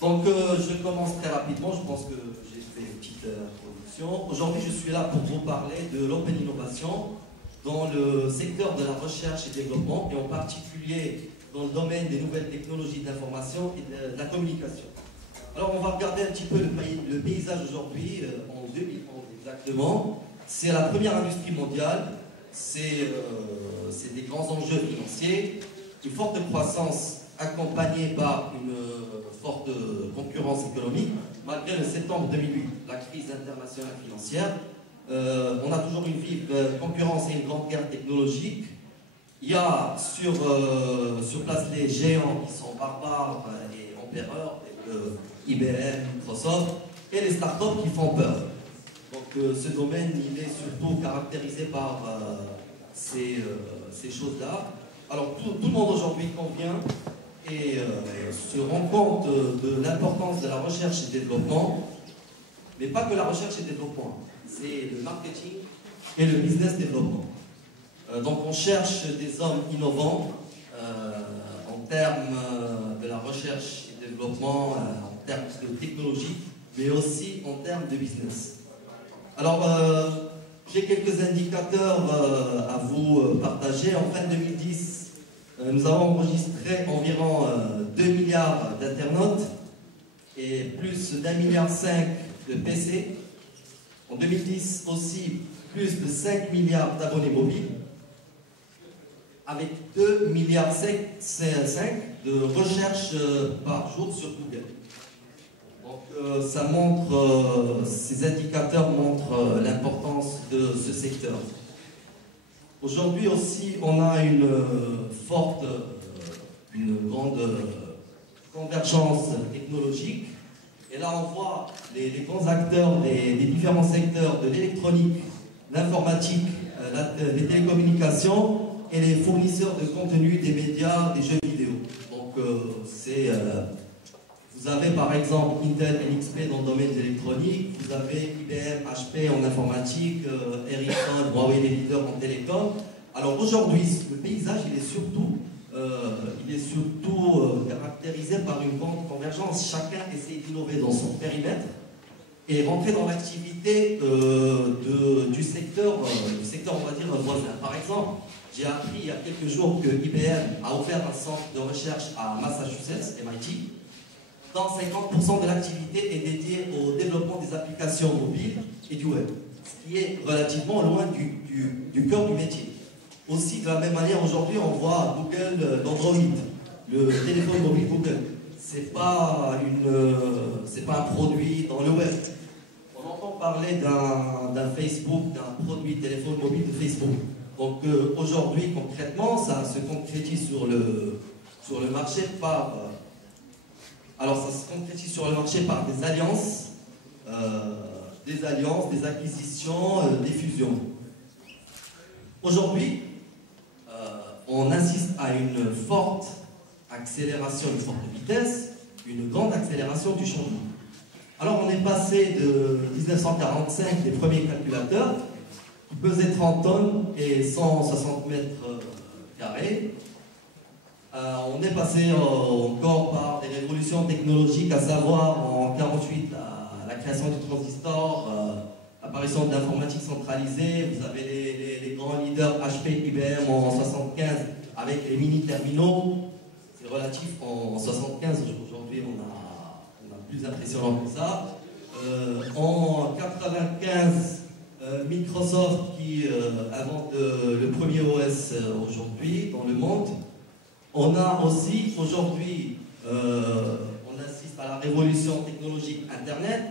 Donc je commence très rapidement, je pense que j'ai fait une petite introduction. Aujourd'hui je suis là pour vous parler de l'Open Innovation dans le secteur de la recherche et développement et en particulier dans le domaine des nouvelles technologies de l'information et de la communication. Alors on va regarder un petit peu le paysage aujourd'hui, en 2011 exactement. C'est la première industrie mondiale, c'est des grands enjeux financiers, une forte croissance accompagnée par une forte concurrence économique, malgré le septembre 2008, la crise internationale financière. On a toujours une vive concurrence et une grande guerre technologique. Il y a sur place les géants qui sont barbares et empereurs, IBM, Microsoft, et les startups qui font peur. Donc ce domaine, il est surtout caractérisé par ces choses-là. Alors tout le monde aujourd'hui convient et se rend compte de l'importance de la recherche et développement, mais pas que la recherche et développement, c'est le marketing et le business développement. Donc on cherche des hommes innovants en termes de la recherche et développement, en termes de technologie, mais aussi en termes de business. Alors j'ai quelques indicateurs à vous partager. En fin 2010, nous avons enregistré environ 2 milliards d'internautes et plus d'1,5 milliard de PC. En 2010 aussi, plus de 5 milliards d'abonnés mobiles, avec 2,5 milliards de recherches par jour sur Google. Donc ça montre, ces indicateurs montrent l'importance de ce secteur. Aujourd'hui aussi, on a une grande convergence technologique. Et là, on voit les grands acteurs des différents secteurs de l'électronique, l'informatique, les télécommunications et les fournisseurs de contenu, des médias, des jeux vidéo. Donc, vous avez par exemple Intel, NXP dans le domaine de l'électronique, vous avez IBM, HP en informatique, Ericsson, Huawei, les leaders en télécom. Alors aujourd'hui, le paysage, il est surtout caractérisé par une grande convergence. Chacun essaie d'innover dans son périmètre et rentrer dans l'activité du secteur, on va dire, voisin. Par exemple, j'ai appris il y a quelques jours que IBM a ouvert un centre de recherche à Massachusetts, MIT. Dans 50% de l'activité est dédiée au développement des applications mobiles et du web, ce qui est relativement loin du cœur du métier. Aussi, de la même manière, aujourd'hui, on voit Google d'Android, le téléphone mobile Google. C'est pas un produit dans le web. On entend parler d'un Facebook, d'un produit téléphone mobile de Facebook. Donc aujourd'hui, concrètement, ça se concrétise sur le marché par... alors ça se concrétise sur le marché par des alliances, des acquisitions, des fusions. Aujourd'hui, on assiste à une forte accélération, une forte vitesse, une grande accélération du changement. Alors on est passé de 1945 des premiers calculateurs qui pesaient 30 tonnes et 160 mètres carrés. On est passé encore par des révolutions technologiques, à savoir en 1948 la création du transistor, l'apparition de l'informatique centralisée. Vous avez les grands leaders HP, IBM en 1975 avec les mini-terminaux. C'est relatif en 1975, aujourd'hui on a plus impressionnant que ça. En 1995, Microsoft qui invente le premier OS aujourd'hui dans le monde. On a aussi, aujourd'hui, on assiste à la révolution technologique Internet.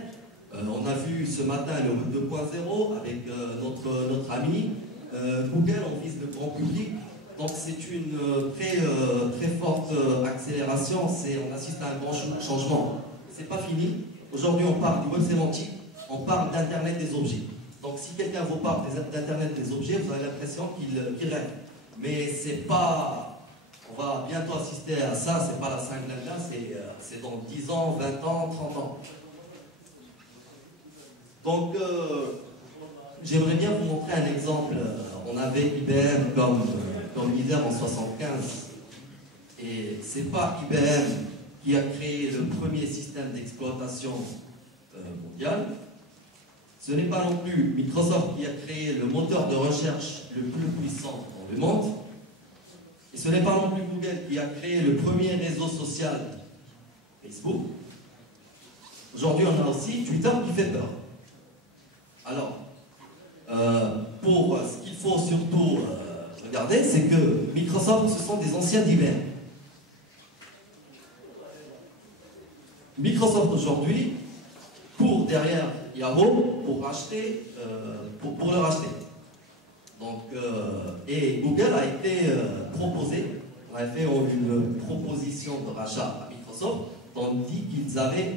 On a vu ce matin le Web 2.0 avec notre ami. Google, on vise le grand public. Donc c'est une très forte accélération. On assiste à un grand changement. C'est pas fini. Aujourd'hui, on parle du web sémantique. On parle d'Internet des objets. Donc si quelqu'un vous parle d'Internet des objets, vous avez l'impression qu'il rêve. Mais c'est pas... On va bientôt assister à ça, c'est pas la 5-là, c'est dans 10 ans, 20 ans, 30 ans. Donc, j'aimerais bien vous montrer un exemple. On avait IBM comme leader en 75. Et ce n'est pas IBM qui a créé le premier système d'exploitation mondial. Ce n'est pas non plus Microsoft qui a créé le moteur de recherche le plus puissant dans le monde. Et ce n'est pas non plus Google qui a créé le premier réseau social, Facebook. Aujourd'hui, on a aussi Twitter qui fait peur. Alors, pour ce qu'il faut surtout regarder, c'est que Microsoft, ce sont des anciens d'IBM. Microsoft aujourd'hui court derrière Yahoo pour le racheter. Donc, et Google a été proposé, on a fait une proposition de rachat à Microsoft, tandis qu'ils avaient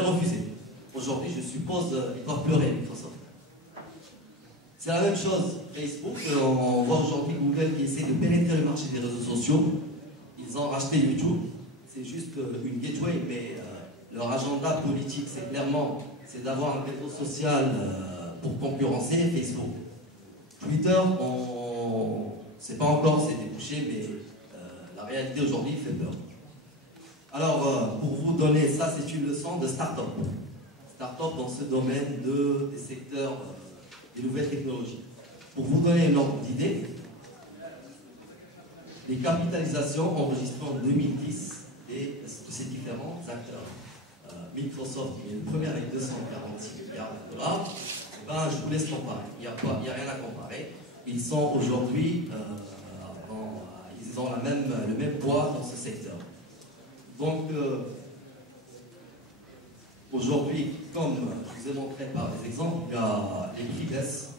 refusé. Aujourd'hui, je suppose, ils doivent pleurer, Microsoft. C'est la même chose, Facebook, on voit aujourd'hui Google qui essaie de pénétrer le marché des réseaux sociaux. Ils ont racheté YouTube, c'est juste une gateway, mais leur agenda politique, c'est clairement d'avoir un réseau social pour concurrencer Facebook. Twitter, c'est pas encore, c'est débouché, mais la réalité aujourd'hui fait peur. Alors, pour vous donner ça, c'est une leçon de start-up. Start-up dans ce domaine des secteurs des nouvelles technologies. Pour vous donner une ordre d'idée, les capitalisations enregistrées en 2010 de ces différents acteurs. Microsoft, qui est le premier avec 246 milliards de dollars, ben, je vous laisse comparer. Il n'y a rien à comparer. Ils sont aujourd'hui, ils ont le même poids dans ce secteur. Donc, aujourd'hui, comme je vous ai montré par des exemples, les prix baissent,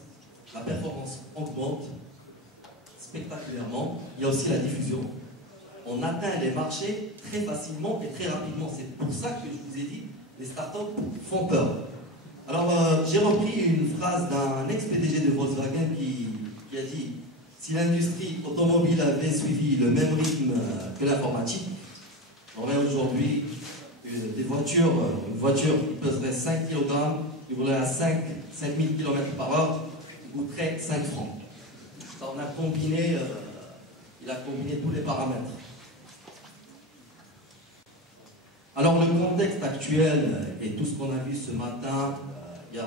la performance augmente spectaculairement. Il y a aussi la diffusion. On atteint les marchés très facilement et très rapidement. C'est pour ça que je vous ai dit, les startups font peur. Alors, j'ai repris une phrase d'un ex-PDG de Volkswagen qui a dit « Si l'industrie automobile avait suivi le même rythme que l'informatique, on aurait aujourd'hui une voiture qui peserait 5 kg, qui roulait à 5000 km/h, qui coûterait 5 francs. » Ça, il a combiné tous les paramètres. Alors, le contexte actuel et tout ce qu'on a vu ce matin, il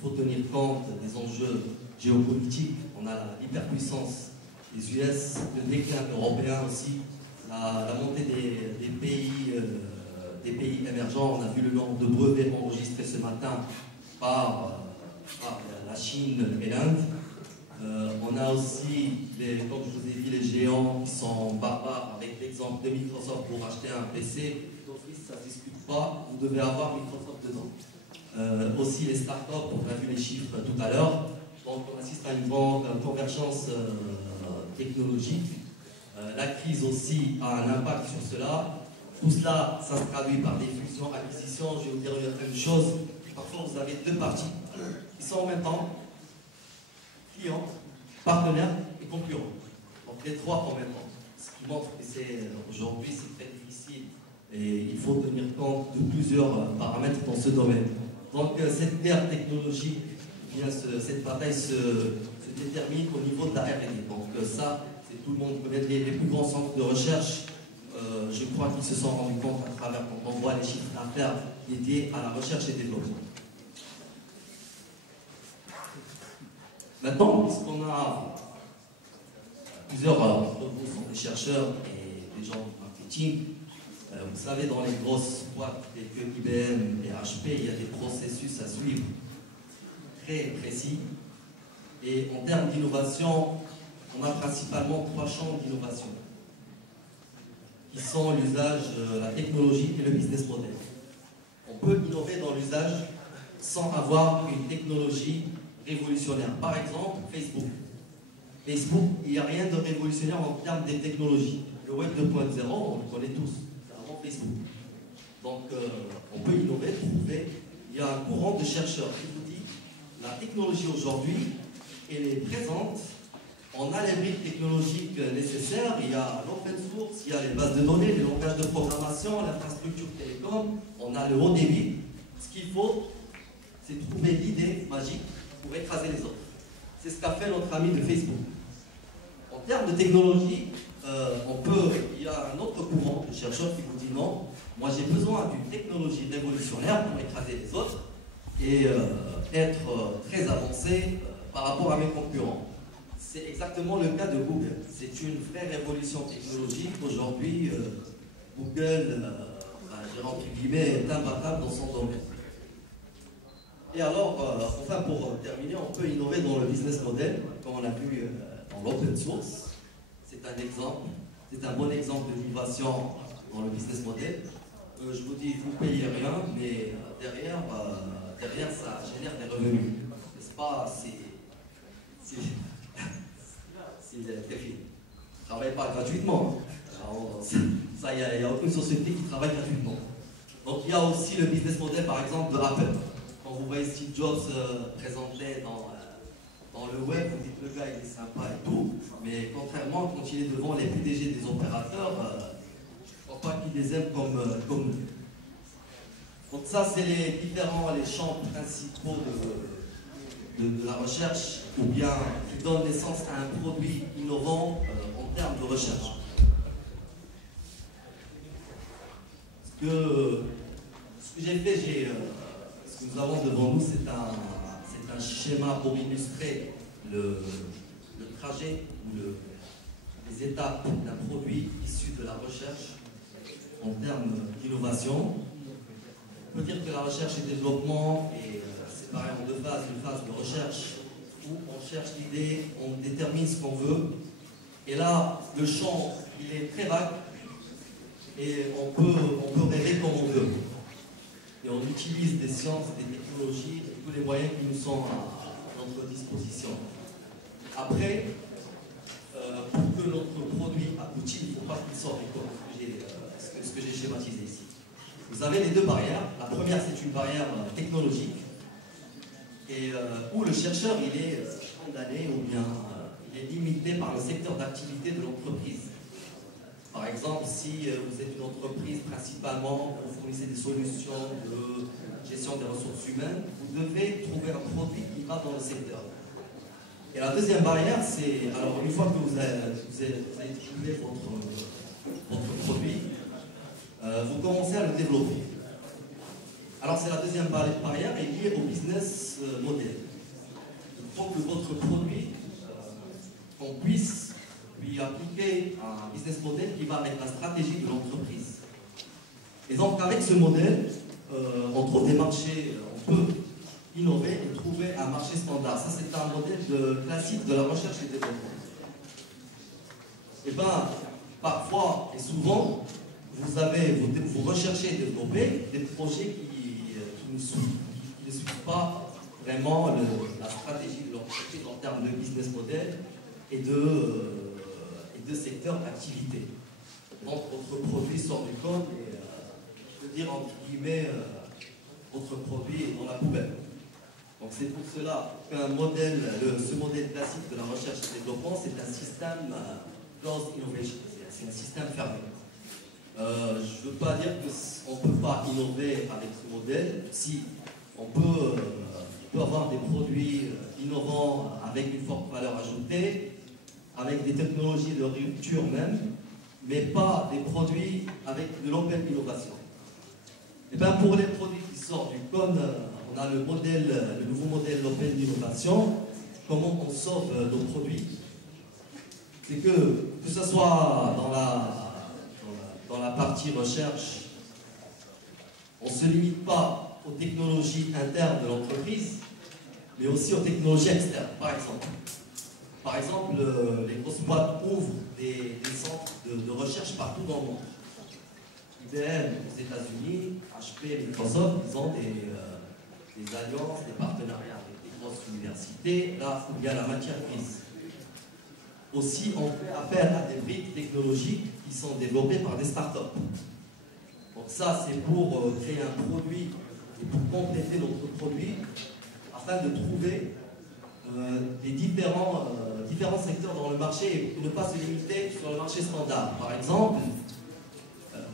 faut tenir compte des enjeux géopolitiques. On a l'hyperpuissance des US, le déclin européen aussi, la montée des pays émergents. On a vu le nombre de brevets enregistrés ce matin par la Chine et l'Inde. On a aussi, comme je vous ai dit, les géants qui sont barbares, avec l'exemple de Microsoft pour acheter un PC. D'office, ça ne discute pas, vous devez avoir Microsoft dedans. Aussi les startups, on a vu les chiffres tout à l'heure. Donc on assiste à une grande convergence technologique. La crise aussi a un impact sur cela. Tout cela, ça se traduit par des fusions, acquisitions. Je vais vous dire une chose. Parfois, vous avez deux parties qui sont en même temps clients, partenaires et concurrents. Donc les trois en même temps. Ce qui montre que aujourd'hui, c'est très difficile et il faut tenir compte de plusieurs paramètres dans ce domaine. Donc cette guerre technologique, cette bataille se détermine au niveau de la R&D. Donc ça, tout le monde connaît les plus grands centres de recherche. Je crois qu'ils se sont rendus compte à travers, quand on voit les chiffres d'affaires dédiés à la recherche et développement. Maintenant, puisqu'on a plusieurs d'entre vous sont des chercheurs et des gens du marketing, vous savez, dans les grosses boîtes telles que IBM et HP, il y a des processus à suivre très précis. Et en termes d'innovation, on a principalement trois champs d'innovation qui sont l'usage, la technologie et le business model. On peut innover dans l'usage sans avoir une technologie révolutionnaire. Par exemple, Facebook. Facebook, il n'y a rien de révolutionnaire en termes des technologies. Le Web 2.0, on le connaît tous, c'est avant Facebook. Donc, on peut innover, trouver. Il y a un courant de chercheurs qui vous dit la technologie aujourd'hui, elle est présente. On a les briques technologiques nécessaires, il y a l'open source, il y a les bases de données, les langages de programmation, l'infrastructure télécom, on a le haut débit. Ce qu'il faut, c'est trouver l'idée magique pour écraser les autres. C'est ce qu'a fait notre ami de Facebook. En termes de technologie, il y a un autre courant de chercheurs qui vous dit non, moi j'ai besoin d'une technologie révolutionnaire pour écraser les autres et être très avancé par rapport à mes concurrents. C'est exactement le cas de Google. C'est une vraie révolution technologique. Aujourd'hui, Google, je dirais entre guillemets, est imbattable dans son domaine. Et alors, enfin pour terminer, on peut innover dans le business model, comme on a vu dans l'open source. C'est un exemple, c'est un bon exemple d'innovation dans le business model. Je vous dis, vous ne payez rien, mais derrière, ça génère des revenus. N'est-ce pas? C'est très ne travaille pas gratuitement. Ça, il n'y a aucune société qui travaille gratuitement. Donc il y a aussi le business model, par exemple, de Apple. Quand vous voyez Steve Jobs présenté dans le web, vous dites le gars il est sympa et tout, mais contrairement, quand il est devant les PDG des opérateurs, je ne crois pas qu'ils les aiment comme nous. Donc ça, c'est les champs principaux de la recherche, ou bien qui donnent naissance à un produit innovant en termes de recherche. Ce que j'ai fait, ce que nous avons devant nous, c'est un schéma pour illustrer le trajet ou les étapes d'un produit issu de la recherche en termes d'innovation. On peut dire que la recherche et développement est séparée en deux phases. Une phase de recherche où on cherche l'idée, on détermine ce qu'on veut. Et là, le champ, il est très vague et on peut rêver comme on veut. Et on utilise des sciences, des technologies, et tous les moyens qui nous sont à notre disposition. Après, pour que notre produit aboutisse, il ne faut pas qu'il sorte du corps, ce que j'ai schématisé ici. Vous avez les deux barrières. La première, c'est une barrière technologique, et où le chercheur il est condamné ou bien il est limité par le secteur d'activité de l'entreprise. Par exemple, si vous êtes une entreprise principalement, vous fournissez des solutions de gestion des ressources humaines, vous devez trouver un produit qui va dans le secteur. Et la deuxième barrière, c'est, alors une fois que vous avez trouvé votre produit, vous commencez à le développer. Alors c'est la deuxième barrière est liée au business model. Il faut que votre produit, qu'on puisse lui appliquer un business model qui va avec la stratégie de l'entreprise. Et donc avec ce modèle, on trouve des marchés, on peut innover et trouver un marché standard. Ça c'est un modèle classique de la recherche et développement. Et bien, parfois et souvent, vous recherchez et développez des projets qui ne suivent pas vraiment la stratégie de l'entreprise en termes de business model et de secteur d'activité. Donc votre produit sort du code et je veux dire entre guillemets votre produit est dans la poubelle. Donc c'est pour cela qu'un modèle, ce modèle classique de la recherche et développement, c'est un système closed innovation, c'est un système fermé. Je ne veux pas dire qu'on ne peut pas innover avec ce modèle. Si on peut avoir des produits innovants avec une forte valeur ajoutée, avec des technologies de rupture même, mais pas des produits avec de l'open innovation. Et bien pour les produits qui sortent du code, on a le nouveau modèle d'open innovation. Comment on sauve nos produits? C'est que ce soit dans la partie recherche, on ne se limite pas aux technologies internes de l'entreprise, mais aussi aux technologies externes, par exemple. Par exemple, les grosses boîtes ouvrent des centres de recherche partout dans le monde. IBM aux États-Unis, HP, Microsoft, ils ont des alliances, des partenariats avec des grosses universités, là où il y a la matière grise. Aussi, on fait appel à des briques technologiques qui sont développées par des startups. Donc ça, c'est pour créer un produit et pour compléter notre produit afin de trouver les différents secteurs dans le marché et ne pas se limiter sur le marché standard. Par exemple,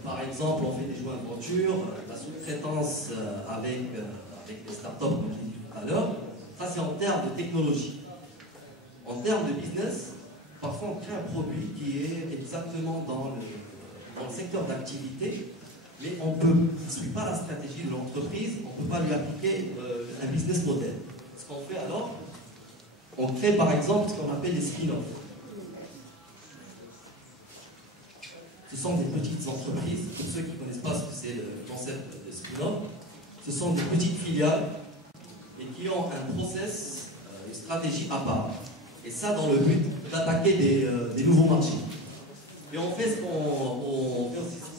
on fait des joint-ventures, la sous-traitance avec des startups, comme je l'ai dit tout à l'heure. Ça, c'est en termes de technologie. En termes de business, parfois on crée un produit qui est exactement dans le secteur d'activité, mais on ne suit pas la stratégie de l'entreprise, on ne peut pas lui appliquer un business model. Ce qu'on fait alors, on crée par exemple ce qu'on appelle des spin-offs. Ce sont des petites entreprises, pour ceux qui ne connaissent pas ce que c'est le concept de spin-off, ce sont des petites filiales et qui ont un process, une stratégie à part. Et ça dans le but d'attaquer des nouveaux marchés. Et on fait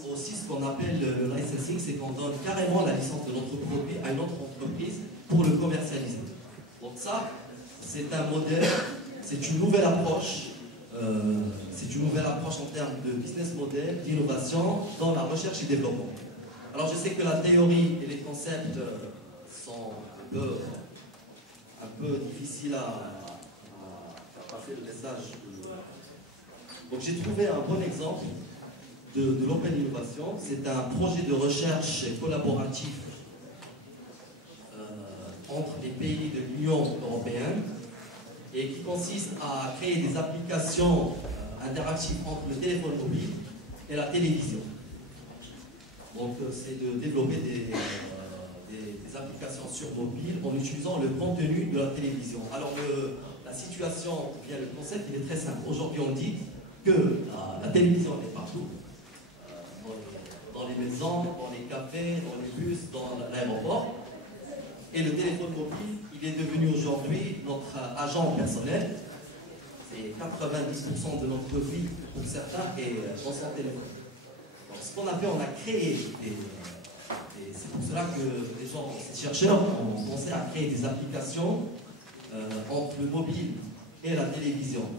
aussi ce qu'on appelle le licensing, c'est qu'on donne carrément la licence de notre produit à une autre entreprise pour le commercialiser. Donc ça, c'est un modèle, c'est une nouvelle approche. C'est une nouvelle approche en termes de business model, d'innovation dans la recherche et développement. Alors je sais que la théorie et les concepts sont un peu difficiles à faire passer le message. Donc j'ai trouvé un bon exemple de l'Open Innovation. C'est un projet de recherche collaboratif entre les pays de l'Union européenne et qui consiste à créer des applications interactives entre le téléphone mobile et la télévision. Donc c'est de développer des applications sur mobile en utilisant le contenu de la télévision. Alors la situation, bien le concept, il est très simple. Aujourd'hui on dit que la télévision est partout, dans les maisons, dans les cafés, dans les bus, dans l'aéroport. Et le téléphone mobile, il est devenu aujourd'hui notre agent personnel. C'est 90% de notre vie, pour certains, est dans son téléphone. Donc, ce qu'on a fait, on a créé c'est pour cela que les gens, ces chercheurs, ont pensé à créer des applications entre le mobile et la télévision.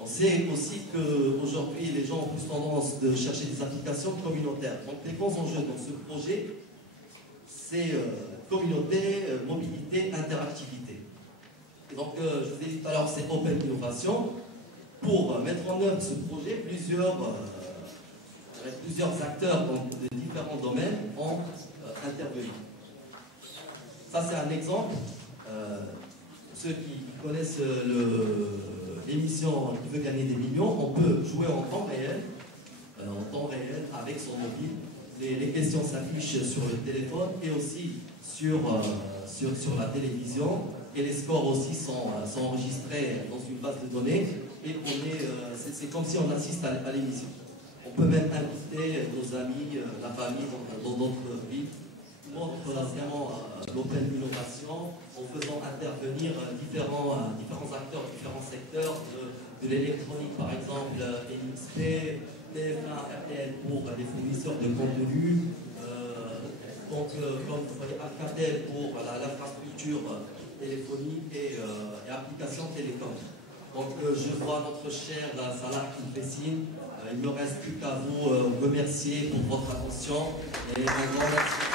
On sait aussi qu'aujourd'hui, les gens ont plus tendance de chercher des applications communautaires. Donc, les grands enjeux dans ce projet, c'est communauté, mobilité, interactivité. Et donc, je vous ai dit tout à l'heure, c'est Open Innovation. Pour mettre en œuvre ce projet, plusieurs acteurs de différents domaines ont intervenu. Ça, c'est un exemple. Ceux qui connaissent l'émission Qui veut gagner des millions, on peut jouer en temps réel avec son mobile. Les questions s'affichent sur le téléphone et aussi sur la télévision. Et les scores aussi sont enregistrés dans une base de données. Et c'est comme si on assiste à l'émission. On peut même inviter nos amis, la famille dans notre vie. Montre vraiment l'open innovation en faisant intervenir différents acteurs, différents secteurs de l'électronique, par exemple NXP, TF1, RTL pour les fournisseurs de contenu, donc comme vous voyez Alcatel pour l'infrastructure téléphonique et applications télécom. Donc je vois notre cher Salah qui me fait signe. Il ne me reste plus qu'à vous remercier pour votre attention et un grand merci.